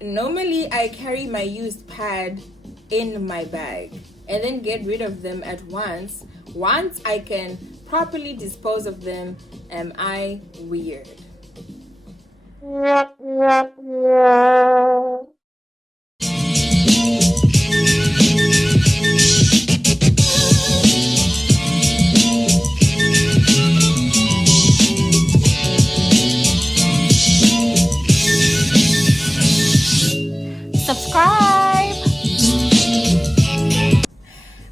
Normally, I carry my used pad in my bag and then get rid of them at once. Once I can properly dispose of them, am I weird? Subscribe!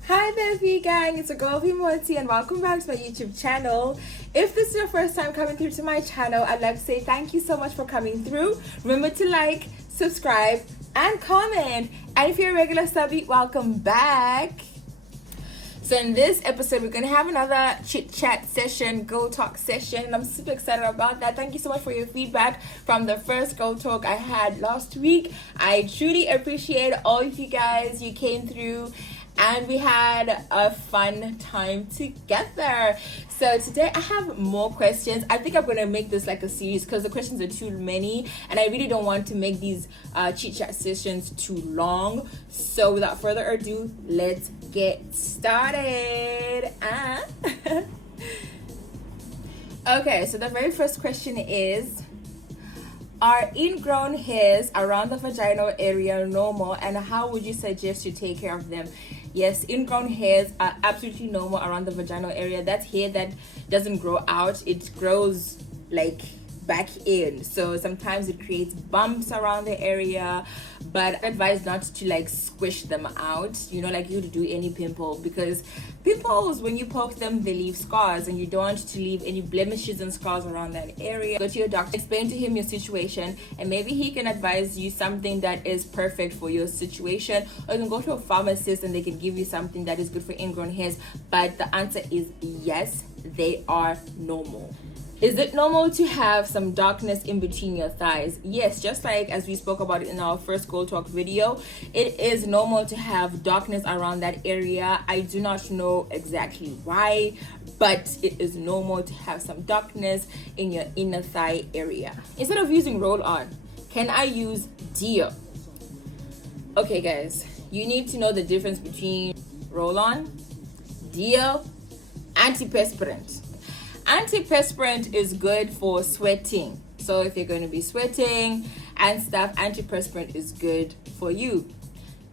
Hi there, Vee Gang. It's a girl, Mthuda, and welcome back to my YouTube channel. If this is your first time coming through to my channel, I'd like to say thank you so much for coming through. Remember to like, subscribe, and comment. And if you're a regular subby, welcome back. So in this episode, we're going to have another chit chat session, girl talk session, and I'm super excited about that. Thank you so much for your feedback from the first girl talk I had last week. I truly appreciate all of you guys. You came through and we had a fun time together. So today I have more questions. I think I'm going to make this like a series because the questions are too many and I really don't want to make these chit chat sessions too long. So without further ado, let's get started. Okay, so the very first question is, are ingrown hairs around the vaginal area normal, and how would you suggest you take care of them? Yes, ingrown hairs are absolutely normal around the vaginal area. That's hair that doesn't grow out, it grows like back in, so sometimes it creates bumps around the area, but I advise not to like squish them out, you know, like you would do any pimple, because pimples, when you poke them, they leave scars, and you don't want to leave any blemishes and scars around that area. Go to your doctor, explain to him your situation, and maybe he can advise you something that is perfect for your situation, or you can go to a pharmacist and they can give you something that is good for ingrown hairs. But the answer is yes, they are normal. Is it normal to have some darkness in between your thighs? Yes, just like as we spoke about it in our first Girl Talk video, it is normal to have darkness around that area. I do not know exactly why, but it is normal to have some darkness in your inner thigh area. Instead of using roll-on, can I use deo? Okay guys, you need to know the difference between roll-on, deo, antiperspirant. Antiperspirant is good for sweating. So if you're going to be sweating and stuff, antiperspirant is good for you.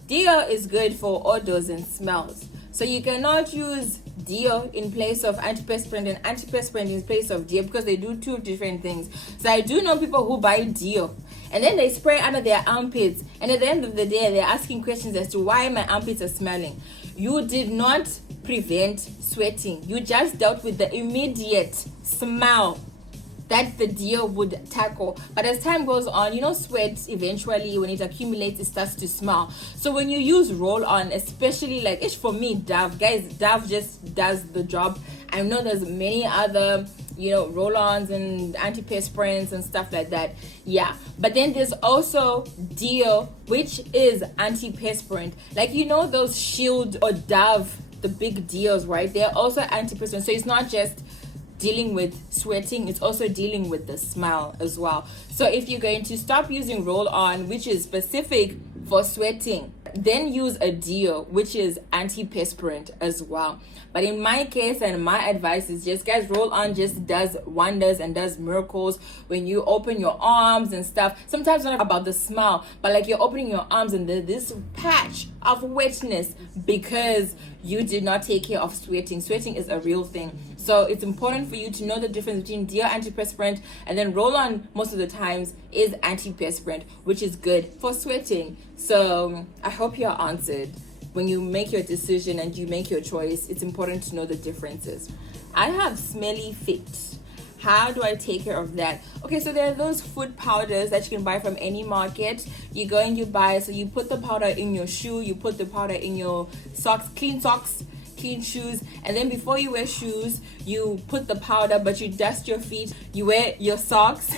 Deo is good for odors and smells. So you cannot use deo in place of antiperspirant and antiperspirant in place of deo, because they do two different things. So I do know people who buy deo and then they spray under their armpits, and at the end of the day they're asking questions as to why my armpits are smelling. You did not prevent sweating, you just dealt with the immediate smell that the deo would tackle. But as time goes on, you know, sweat eventually, when it accumulates, it starts to smell. So when you use roll-on, especially like it's for me, Dove, guys, Dove just does the job. I know there's many other, you know, roll-ons and antiperspirants and stuff like that, yeah, but then there's also deo, which is antiperspirant. Like, you know, those Shield or Dove, the big deos, right? They're also antiperspirant. So it's not just dealing with sweating, it's also dealing with the smell as well. So if you're going to stop using roll-on, which is specific for sweating, then use a deo, which is antiperspirant as well. But in my case, and my advice is just, guys, roll-on just does wonders and does miracles when you open your arms and stuff. Sometimes not about the smell, but like you're opening your arms and there's this patch of wetness because you did not take care of sweating. Sweating is a real thing. So it's important for you to know the difference between deo, antiperspirant, and then roll-on most of the times is antiperspirant, which is good for sweating. So I hope you're answered. When you make your decision and you make your choice, it's important to know the differences. I have smelly feet. How do I take care of that? Okay, so there are those foot powders that you can buy from any market. You go and you buy, so you put the powder in your shoe, you put the powder in your socks, clean clean shoes, and then before you wear shoes, you put the powder, but you dust your feet, you wear your socks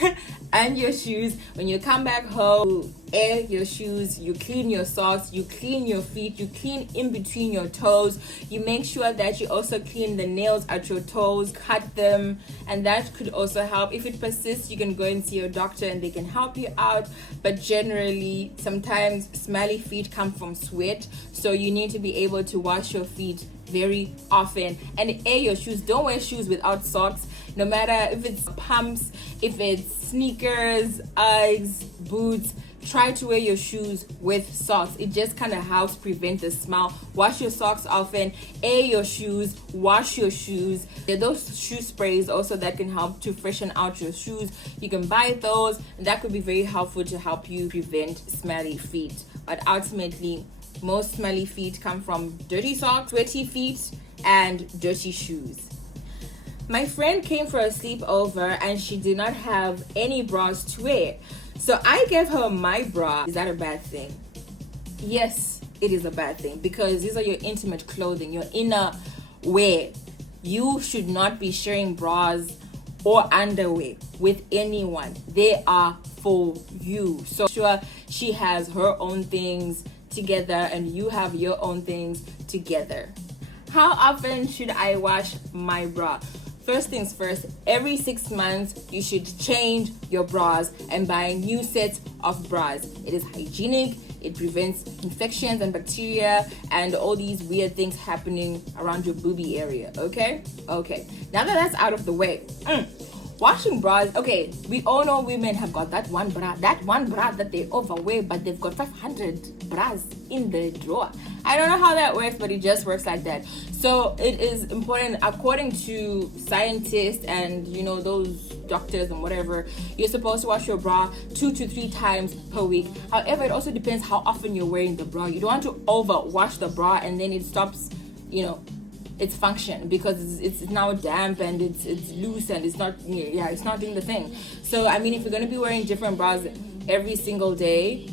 and your shoes. When you come back home, you air your shoes, you clean your socks, you clean your feet, you clean in between your toes, you make sure that you also clean the nails at your toes, cut them, and that could also help. If it persists, you can go and see your doctor and they can help you out. But generally, sometimes smelly feet come from sweat, so you need to be able to wash your feet very often and air your shoes. Don't wear shoes without socks, no matter if it's pumps, if it's sneakers, Uggs, boots. Try to wear your shoes with socks. It just kind of helps prevent the smell. Wash your socks often, air your shoes, wash your shoes. There are those shoe sprays also that can help to freshen out your shoes. You can buy those, and that could be very helpful to help you prevent smelly feet. But ultimately, most smelly feet come from dirty socks, sweaty feet, and dirty shoes. My friend came for a sleepover and she did not have any bras to wear. So I gave her my bra. Is that a bad thing? Yes, it is a bad thing, because these are your intimate clothing, your inner wear. You should not be sharing bras or underwear with anyone. They are for you. So sure, she has her own things together and you have your own things together. How often should I wash my bra? First things first, every 6 months you should change your bras and buy new sets of bras. It is hygienic, it prevents infections and bacteria and all these weird things happening around your boobie area. Okay, now that that's out of the way, washing bras. Okay, we all know women have got that one bra that they overwear, but they've got 500 bras in the drawer. I don't know how that works, but it just works like that. So it is important, according to scientists and those doctors and whatever, you're supposed to wash your bra 2 to 3 times per week. However, it also depends how often you're wearing the bra. You don't want to over wash the bra and then it stops its function, because it's now damp and it's loose and it's not doing the thing. So I mean, if you're going to be wearing different bras every single day,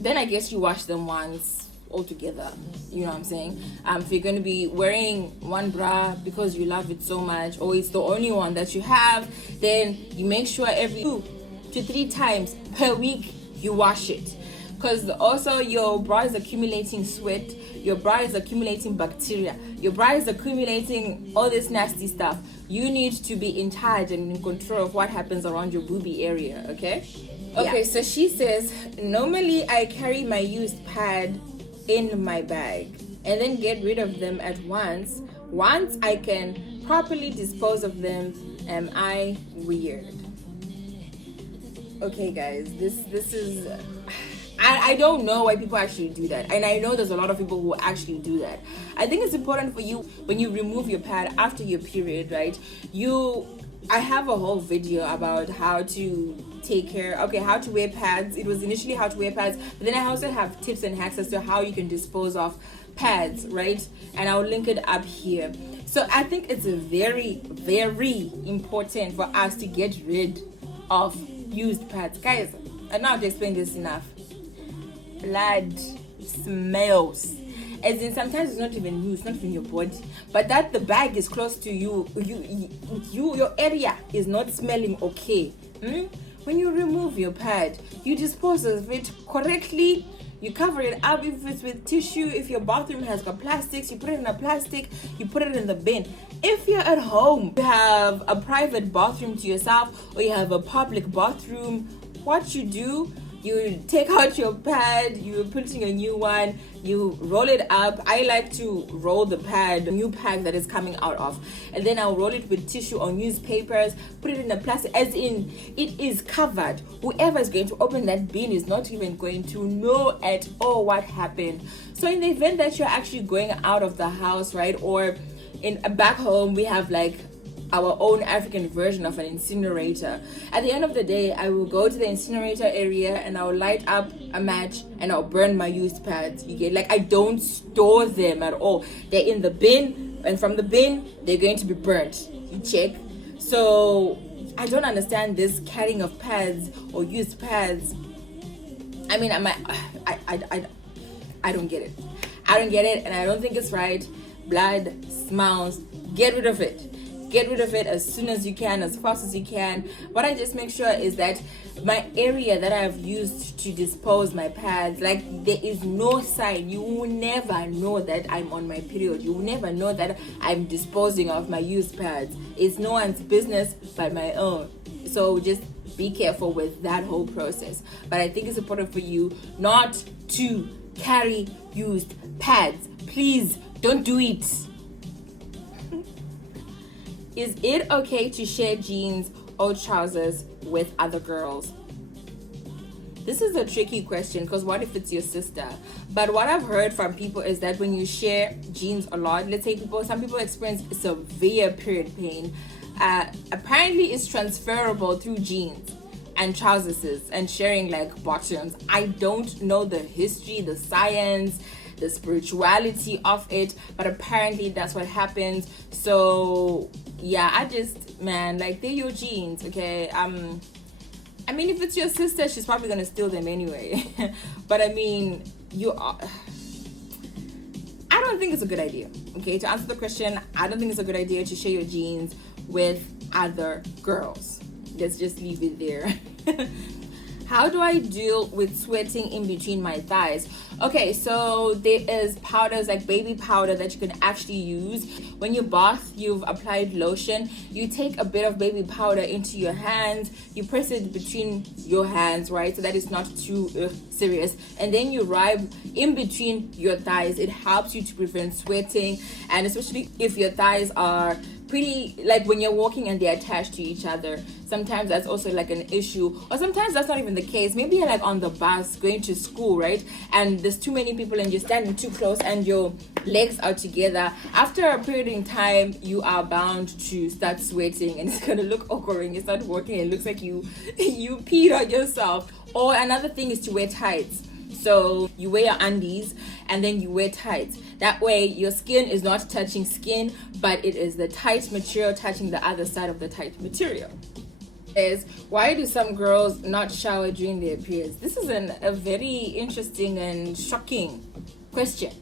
then I guess you wash them once altogether. You know what I'm saying? If you're going to be wearing one bra because you love it so much, or it's the only one that you have, then you make sure every 2 to 3 times per week you wash it. Because also your bra is accumulating sweat, your bra is accumulating bacteria, your bra is accumulating all this nasty stuff. You need to be in charge and in control of what happens around your boobie area, okay? Okay, so she says, normally I carry my used pad in my bag and then get rid of them at once. Once I can properly dispose of them, am I weird? Okay guys, this is... I don't know why people actually do that, and I know there's a lot of people who actually do that. I think it's important for you, when you remove your pad after your period, right? I have a whole video about how to take care, how to wear pads. It was initially how to wear pads, but then I also have tips and hacks as to how you can dispose of pads, right? And I'll link it up here. So I think it's very, very important for us to get rid of used pads. Guys, I'm not explaining this enough. Blood smells, as in sometimes it's not even you, it's not even your body, but that the bag is close to you, your area is not smelling okay. When you remove your pad, you dispose of it correctly. You cover it up. If it's with tissue, if your bathroom has got plastics, you put it in a plastic, you put it in the bin. If you're at home, you have a private bathroom to yourself, or you have a public bathroom, what you do, you take out your pad, you put in a new one, you roll it up. I like to roll the pad, the new pad that is coming out of, and then I'll roll it with tissue or newspapers, put it in a plastic, as in it is covered. Whoever is going to open that bin is not even going to know at all what happened. So in the event that you're actually going out of the house, right, or back home, we have like our own African version of an incinerator. At the end of the day, I will go to the incinerator area and I'll light up a match and I'll burn my used pads. You get, like, I don't store them at all. They're in the bin, and from the bin they're going to be burnt. You check? So I don't understand this carrying of pads or used pads. I mean, I don't get it. I don't get it, and I don't think it's right. Blood smells. Get rid of it. Get rid of it as soon as you can, as fast as you can. What I just make sure is that my area that I've used to dispose my pads, like, there is no sign. You will never know that I'm on my period. You will never know that I'm disposing of my used pads. It's no one's business but my own. So just be careful with that whole process. But I think it's important for you not to carry used pads. Please don't do it. Is it okay to share jeans or trousers with other girls? This is a tricky question, because what if it's your sister? But what I've heard from people is that when you share jeans a lot, let's say some people experience severe period pain, apparently it's transferable through jeans and trousers and sharing like bottoms. I don't know the history, the science, the spirituality of it, but apparently that's what happens. So yeah, like, they're your jeans, okay? I mean, if it's your sister, she's probably gonna steal them anyway. But I mean, I don't think it's a good idea, okay? To answer the question, I don't think it's a good idea to share your jeans with other girls. Let's just leave it there. How do I deal with sweating in between my thighs? Okay, so there is powders like baby powder that you can actually use. When you bath, you've applied lotion, you take a bit of baby powder into your hands, you press it between your hands, right? So that it's not too serious. And then you rub in between your thighs. It helps you to prevent sweating, and especially if your thighs are pretty, like when you're walking and they're attached to each other, sometimes that's also like an issue. Or sometimes that's not even the case. Maybe you're like on the bus going to school, right? And there's too many people and you're standing too close and your legs are together. After a period in time, you are bound to start sweating, and it's gonna look awkward and you start walking and it looks like you peed on yourself. Or another thing is to wear tights. So you wear your undies and then you wear tights. That way your skin is not touching skin, but it is the tight material touching the other side of the tight material. Is why do some girls not shower during their periods? This is a very interesting and shocking question.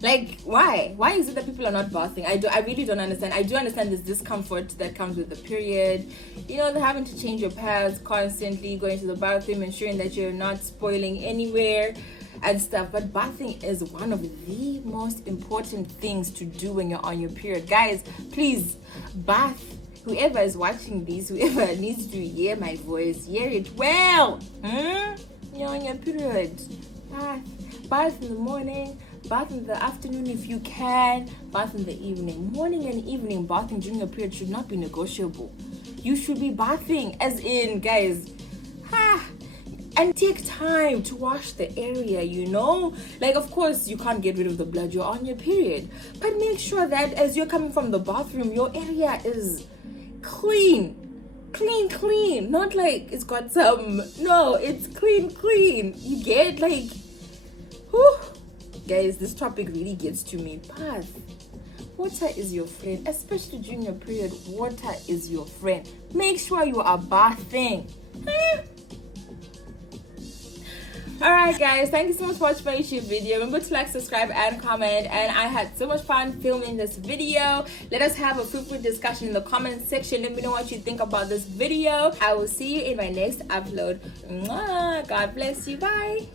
Like, why is it that people are not bathing? I really don't understand. I do understand this discomfort that comes with the period, you know, they're having to change your pads constantly, going to the bathroom, ensuring that you're not spoiling anywhere and stuff. But bathing is one of the most important things to do when you're on your period. Guys, please bath. Whoever is watching this, whoever needs to hear my voice, hear it well. You're on your period. Bath in the morning, bath in the afternoon if you can, bath in the evening. Morning and evening bathing during your period should not be negotiable. You should be bathing, as in, guys, and take time to wash the area, you know? Like, of course, you can't get rid of the blood, you're on your period. But make sure that as you're coming from the bathroom, your area is clean. Not like it's got some, no, it's clean. You get, like, whew. Guys, this topic really gets to me. Bath. Water is your friend, especially during your period. Water is your friend. Make sure you are bathing. Alright guys, thank you so much for watching my YouTube video. Remember to like, subscribe, and comment. And I had so much fun filming this video. Let us have a fruitful discussion in the comment section. Let me know what you think about this video. I will see you in my next upload. Mwah. God bless you. Bye.